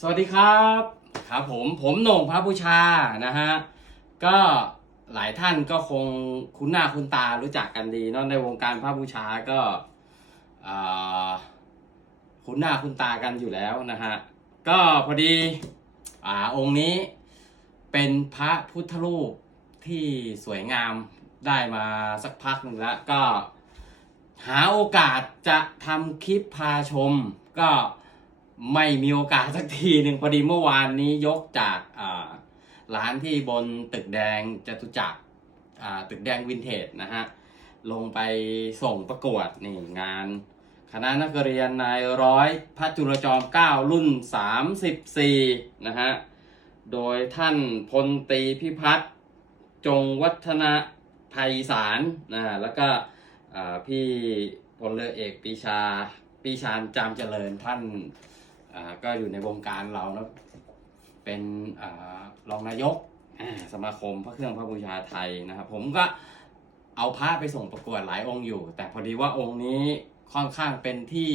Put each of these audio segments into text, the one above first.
สวัสดีครับครับผมผมโหน่งพระบูชานะฮะก็หลายท่านก็คงคุ้นหน้าคุ้นตารู้จักกันดีเนอะในวงการพระบูชาก็คุ้นหน้าคุ้นตากันอยู่แล้วนะฮะก็พอดีอ่าองค์นี้เป็นพระพุทธรูปที่สวยงามได้มาสักพักหนึ่งแล้ว ก็หาโอกาสจะทำคลิปพาชม ก็ ไม่มีโอกาสสักทีหนึ่งพอดีเมื่อวานนี้ยกจากร้านที่บนตึกแดงจตุจักรตึกแดงวินเทจนะฮะ ลงไปส่งประกวดนี่งาน คณะนักเรียนนายร้อยพระจุลจอมเก้ารุ่น 34 นะฮะ โดยท่านพลตีพิพัฒน์จงวัฒนภัยสารนะแล้วก็พี่พลเรือเอกปีชาปีชาญจามเจริญท่าน ก็อยู่ในวงการเรานะเป็นอารองนายกอ่าสมาคมพระเครื่องพระบูชาไทยนะครับ ผมก็เอาพระไปส่งประกวดหลายองค์อยู่ แต่พอดีว่าองค์นี้ค่อนข้างเป็นที่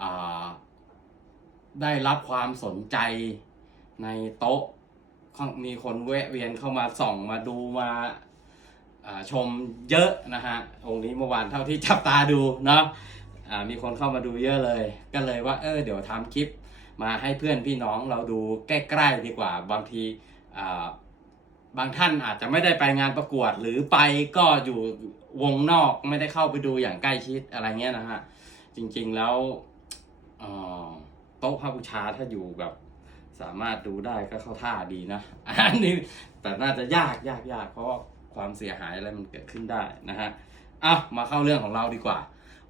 อ่าได้รับความสนใจในโต๊ะค่อนมีคนแวะเวียนเข้ามาส่องมาดูมาอ่าชมเยอะนะฮะองค์นี้เมื่อวานเท่าที่จับตาดูเนาะอ่า มีคนเข้ามาดูเยอะเลย ก็เลยว่าเออเดี๋ยวทำคลิป มาให้เพื่อนพี่น้องเราดูใกล้ๆดีกว่า บางทีอ่าบางท่านอาจจะไม่ได้ไปงานประกวด หรือไปก็อยู่วงนอกไม่ได้เข้าไปดูอย่างใกล้ชิดอะไรเงี้ยนะฮะจริงๆแล้วอ่อโต๊ะพระบูชาถ้าอยู่แบบสามารถดูได้ก็เข้าท่าดีนะอันนี้แต่น่าจะยากยากยากเพราะความเสียหายอะไรมันเกิดขึ้นได้นะฮะอะมาเข้าเรื่องของเราดีกว่า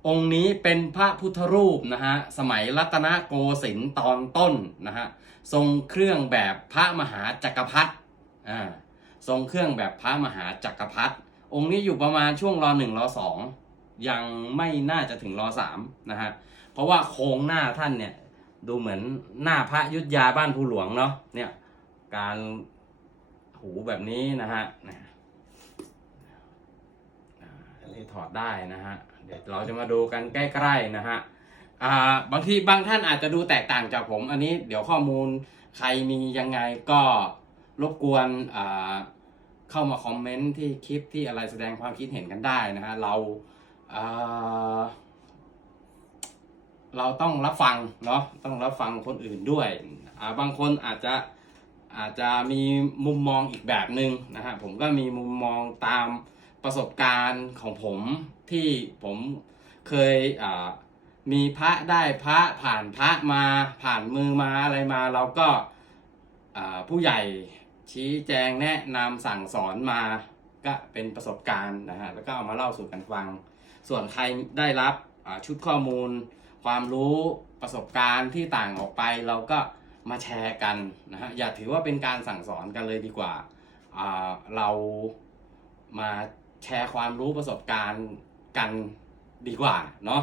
องค์นี้เป็นพระพุทธรูปนะฮะสมัยรัตนโกสินทร์ตอนต้นนะฮะทรงเครื่องแบบพระมหาจักรพรรดิอ่าทรงเครื่องแบบพระมหาจักรพรรดิองค์นี้อยู่ประมาณช่วงรอหนึ่งรอสองยังไม่น่าจะถึงรอสามนะฮะเพราะว่าโครงหน้าท่านเนี่ยดูเหมือนหน้าพระยุทธยาบ้านภูหลวงเนาะเนี่ยการหูแบบนี้นะฮะ นะอ่ถอดได้นะฮะ เดี๋ยวเราจะมาดูกันใกล้ๆนะฮะอ่าบางทีบางท่านอาจจะดูแตกต่างจากผม อันนี้เดี๋ยวข้อมูลใครมียังไงก็รบกวนอ่าเข้ามาคอมเมนต์ที่คลิปที่อะไรแสดงความคิดเห็นกันได้นะฮะเราเราต้องรับฟังเนาะต้องรับฟังคนอื่นด้วยบางคนอาจจะอาจจะมีมุมมองอีกแบบหนึ่งนะฮะผมก็มีมุมมองตาม ประสบการณ์ของผมที่ผมเคยมีพระได้พระผ่านพระมาผ่านมือมาอะไรมา เราก็ผู้ใหญ่ชี้แจงแนะนำสั่งสอนมาก็เป็นประสบการณ์นะฮะแล้วก็เอามาเล่าสู่กันฟัง ส่วนใครได้รับชุดข้อมูล ความรู้ประสบการณ์ที่ต่างออกไป เราก็มาแชร์กันนะฮะอย่าถือว่าเป็นการสั่งสอนกันเลยดีกว่าเรามา แชร์ความรู้ประสบการณ์กันดีกว่าเนาะ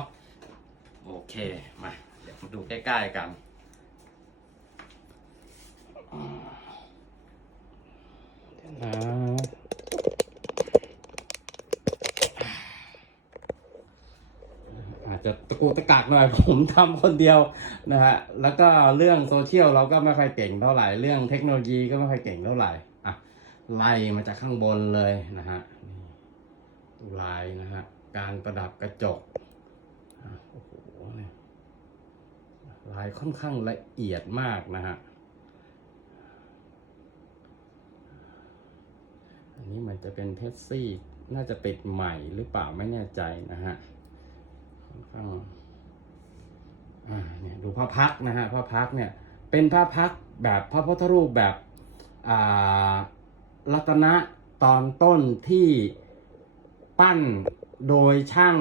โอเคมาเดี๋ยวมาดูใกล้ๆกันอาเดี๋ยวนะอาจจะตะกุตะกักหน่อยผมทำคนเดียวนะฮะแล้วก็เรื่องโซเชียลเราก็ไม่ค่อยเก่งเท่าไหร่ เรื่องเทคโนโลยีก็ไม่ค่อยเก่งเท่าไหร่อะไล่มาจากข้างบนเลยนะฮะ ลายนะฮะ การประดับกระจกโอ้โหเนี่ยลายค่อนข้างละเอียดมากนะฮะ อันนี้มันจะเป็นเพชรซี่ น่าจะติดใหม่หรือเปล่าไม่แน่ใจนะฮะ ค่อนข้างอ่าเนี่ยดูพระพักนะฮะพระพักเนี่ยเป็นพระพักแบบพระพุทธรูปแบบอ่ารัตนะตอนต้นที่ ปั้นโดยช่าง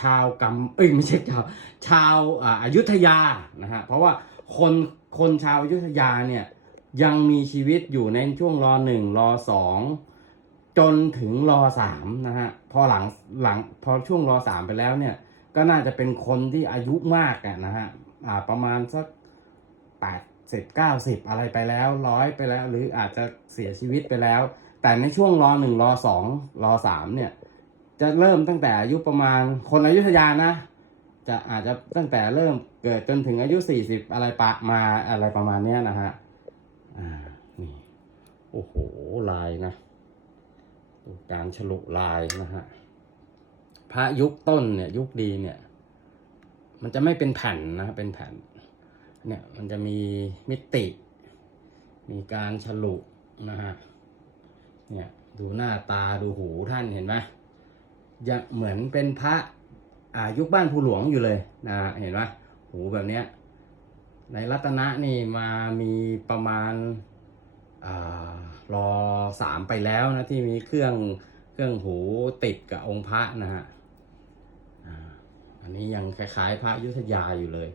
ชาวกำเอ้ยไม่ใช่ชาวชาวอายุทยานะฮะเพราะว่าคนคนชาวอายุทยาเนี่ยยังมีชีวิตอยู่ในช่วงรอหนึ่งรอสองจนถึงรอสามนะฮะพอหลังหลังพอช่วงรอสามไปแล้วเนี่ย ก็น่าจะเป็นคนที่อายุมากอะนะฮะอ่าประมาณสักแปดสิบเก้าสิบอะไรไปแล้วร้อยไปแล้ว หรืออาจจะเสียชีวิตไปแล้ว แต่ในช่วงรอหนึ่งรอสองรอสามเนี่ย จะเริ่มตั้งแต่อายุประมาณคนอายุธยานะ จะอาจจะตั้งแต่เริ่มเกิดจนถึงอายุสี่สิบอะไรปะมาอะไรประมาณเนี้ยนะฮะอ่านี่โอ้โหลายนะการฉลุลายนะฮะพระยุคต้นเนี่ยยุคดีเนี่ย มันจะไม่เป็นแผ่นนะเป็นแผ่น เนี่ยมันจะมีมิติ มีการฉลุนะฮะ เนี่ยดูหน้าตาดูหูท่านเห็นไหมยังเหมือนเป็นพระอ่ายุคบ้านภูหลวงอยู่เลยนะเห็นไหมหูแบบเนี้ยในรัตนะนี่มามีประมาณอารอสามไปแล้วนะที่มีเครื่องเครื่องหูติดกับองค์พระนะฮะอันนี้ยังคล้ายๆ พระยุทธยาอยู่เลย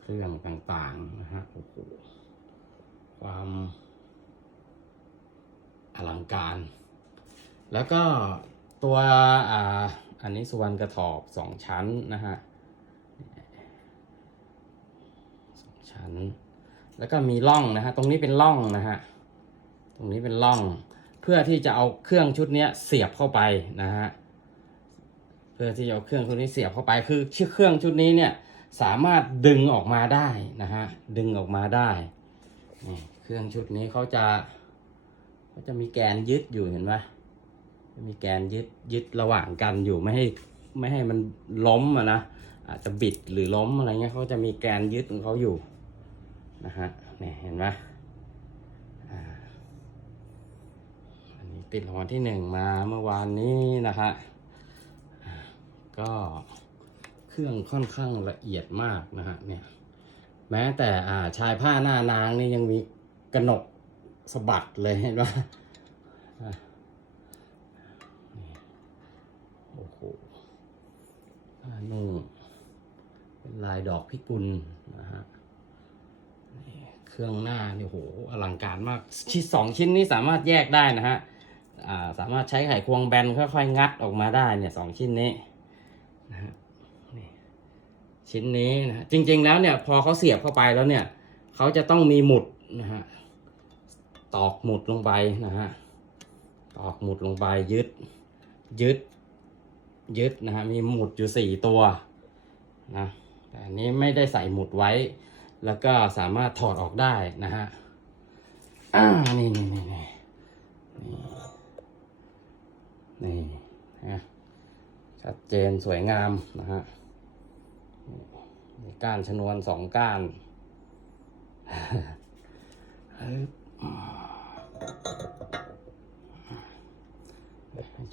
เครื่องต่างๆนะฮะโอ้โหความ อลังการ แล้วก็ตัวอ่าอันนี้สุวรรณกระถอบสองชั้นนะฮะสองชั้น แล้วก็มีร่องนะฮะตรงนี้เป็นร่องนะฮะตรงนี้เป็นร่องเพื่อที่จะเอาเครื่องชุดนี้เสียบเข้าไปนะฮะเพื่อที่จะเอาเครื่องชุดนี้เสียบเข้าไปคือเครื่องชุดนี้เนี่ยสามารถดึงออกมาได้นะฮะดึงออกมาได้เครื่องชุดนี้เขาจะ ก็จะมีแกนยึดอยู่เห็นไหมจะมีแกนยึดยึดระหว่างกันอยู่ไม่ให้ไม่ให้มันล้มอะนะอาจจะบิดหรือล้มอะไรเงี้ยเขาจะมีแกนยึดของเขาอยู่นะฮะเนี่ยเห็นไหมอันนี้ติดรางวัลที่หนึ่งมาเมื่อวานนี้นะฮะก็เครื่องค่อนข้างละเอียดมากนะฮะเนี่ยแม้แต่อ่าชายผ้าหน้านางนี่ยังมีกระหนก สะบัดเลยเห็นไหมโอ้โหนุ่งเป็นลายดอกพิกุลนะฮะเครื่องหน้านี่โหอลังการมาก ชิ้นสองชิ้นนี้สามารถแยกได้นะฮะาสามารถใช้ไขควงแบนค่อยๆงัดออกมาได้เนี่ยสองชิ้นนี้นะฮะชิ้นนี้นะจริงๆแล้วเนี่ยพอเขาเสียบเข้าไปแล้วเนี่ยเขาจะต้องมีหมุดนะฮะ ตอกหมุดลงไปนะฮะตอกหมุดลงไปยึดยึดยึดนะฮะมีหมุดอยู่สี่ตัวนะแต่อันนี้ไม่ได้ใส่หมุดไว้ แล้วก็สามารถถอดออกได้นะฮะอ่านี่นี่นี่นี่นี่นะชัดเจนสวยงามนะฮะก้านชนวนสองก้าน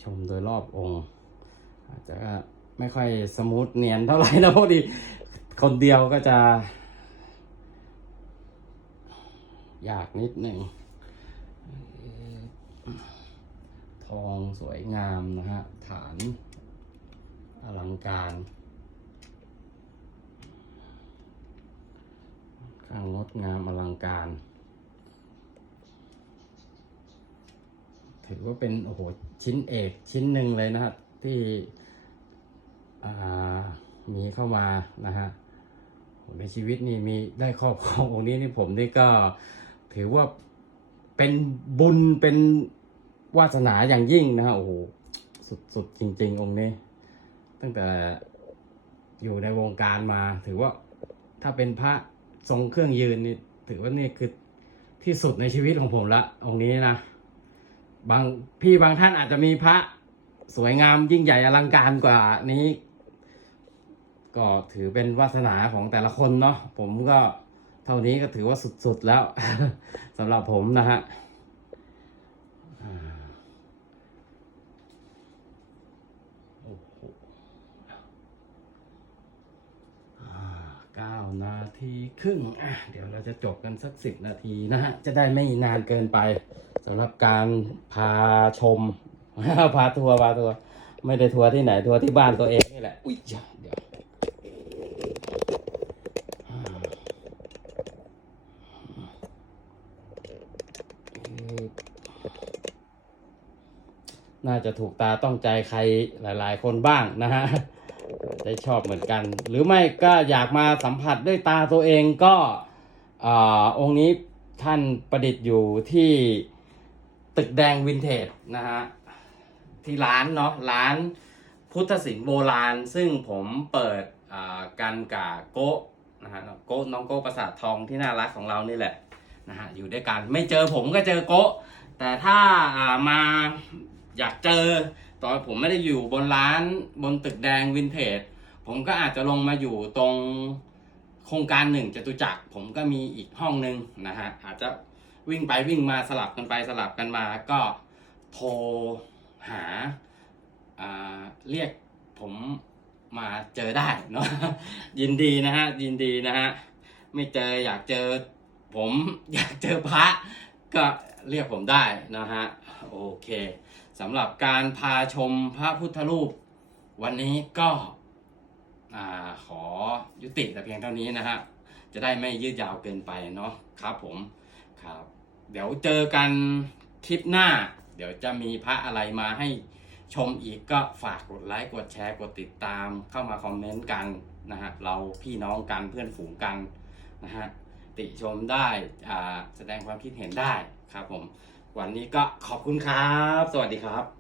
ชมโดยรอบองค์ อาจจะไม่ค่อยสมูทเนียนเท่าไหร่นะพอดี คนเดียวก็จะ ยากนิดหนึ่งทองสวยงามนะฮะ ฐานอลังการ ข้างงดงามอลังการ ถือว่าเป็นโอ้โหชิ้นเอกชิ้นหนึ่งเลยนะครับ ที่มีเข้ามานะฮะในชีวิตนี่มีได้ครอบครององค์นี้นี่ผมนี่ก็ถือว่าเป็นบุญเป็นวาสนาอย่างยิ่งนะฮะโอ้โหสุดๆจริง ๆ องค์นี้ ตั้งแต่อยู่ในวงการมา ถือว่าถ้าเป็นพระทรงเครื่องยืนนี่ถือว่านี่คือที่สุดในชีวิตของผมละองค์นี้นะ บางพี่บางท่านอาจจะมีพระสวยงามยิ่งใหญ่อลังการกว่านี้ ก็ถือเป็นวาสนาของแต่ละคนเนาะผมก็เท่านี้ก็ถือว่าสุดๆแล้วสำหรับผมนะฮะโอ้โหอ่าเก้านาทีครึ่งอะเดี๋ยวเราจะจบกันสักสิบนาทีนะฮะ จะได้ไม่นานเกินไป สำหรับการพาชม พาทัวร์พาทัวร์ไม่ได้ทัวร์ที่ไหนทัวร์ที่บ้านตัวเองนี่แหละอุ้ยเดี๋ยวน่าจะถูกตาต้องใจใครหลาย ๆ คนบ้างนะฮะได้ชอบเหมือนกัน หรือไม่ก็อยากมาสัมผัสด้วยตาตัวเองก็อาองค์นี้ท่านประดิษฐ์อยู่ที่ ตึกแดงวินเทจนะฮะที่ร้านเนาะร้านพุทธศิลป์โบราณ ซึ่งผมเปิดอ่ากันกับโกะนะฮะโกะน้องโกะประสาททองที่น่ารักของเรานี่แหละนะฮะอยู่ด้วยกันไม่เจอผมก็เจอโกะแต่ถ้าามาอยากเจอตอนผมไม่ได้อยู่บนร้านบนตึกแดงวินเทจผมก็อาจจะลงมาอยู่ตรงโครงการหนึ่งจตุจักรผมก็มีอีกห้องหนึ่งนะฮะอาจจะ วิ่งไปวิ่งมาสลับกันไปสลับกันมาก็โทรหาาเรียกผมมาเจอได้เนาะยินดีนะฮะยินดีนะฮะไม่เจออยากเจอผมอยากเจอพระก็เรียกผมได้นะฮะโอเคสำหรับการพาชมพระพุทธรูป วันนี้ก็ขอยุติแต่เพียงเท่านี้นะฮะจะได้ไม่ยืดยาวเกินไปเนาะครับผมครับ เดี๋ยวเจอกันคลิปหน้า เดี๋ยวจะมีพระอะไรมาให้ชมอีกก็ฝากกดไลค์กดแชร์กดติดตามเข้ามาคอมเมนต์กันนะฮะเราพี่น้องกันเพื่อนฝูงกันนะฮะติชมได้อ่าแสดงความคิดเห็นได้ครับผม วันนี้ก็ขอบคุณครับ สวัสดีครับ